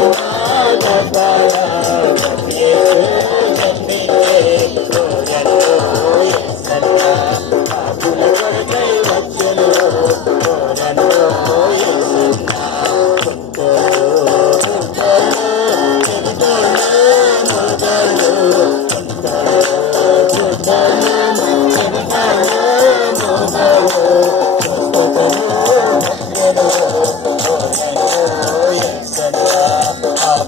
Thank you.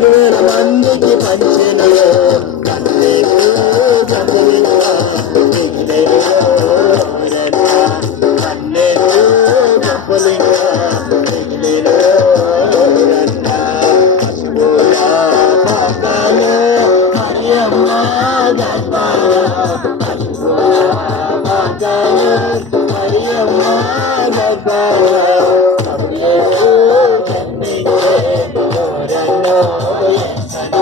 கண்ணீர் வந்து மஞ்சள் Bye.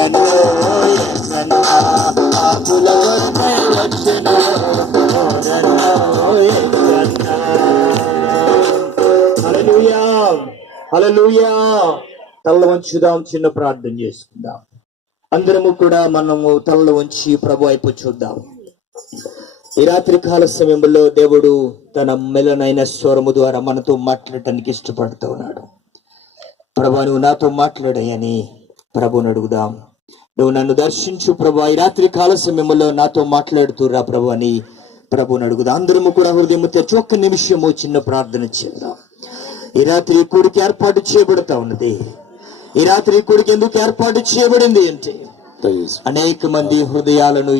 కొరకై వచ్చెను తల్ల వంచుదాం చిన్న ప్రార్థన చేసుకుందాం. అందరము కూడా మనము తల్ల వంచి ప్రభు వైపు చూద్దాం. ఈ రాత్రి కాల సమయంలో దేవుడు తన మెలనైన స్వరము ద్వారా మనతో మాట్లాడటానికి ఇష్టపడుతూ ఉన్నాడు. ప్రభా నువ్వు నాతో మాట్లాడాయని ప్రభుని అడుగుదాం. నువ్వు నన్ను దర్శించు ప్రభా. ఈ రాత్రి కాల సమయంలో నాతో మాట్లాడుతురా ప్రభు అని ప్రభుని అడుగుదాం. అందరము కూడా హృదయం తెచ్చి ఒక్క నిమిషము చిన్న ప్రార్థన చేద్దాం. ఈ రాత్రి కూడికి ఏర్పాటు చేయబడతా ఉన్నది. ఈ రాత్రి కూడికి ఎందుకు ఏర్పాటు చేయబడింది అంటే అనేక మంది హృదయాలను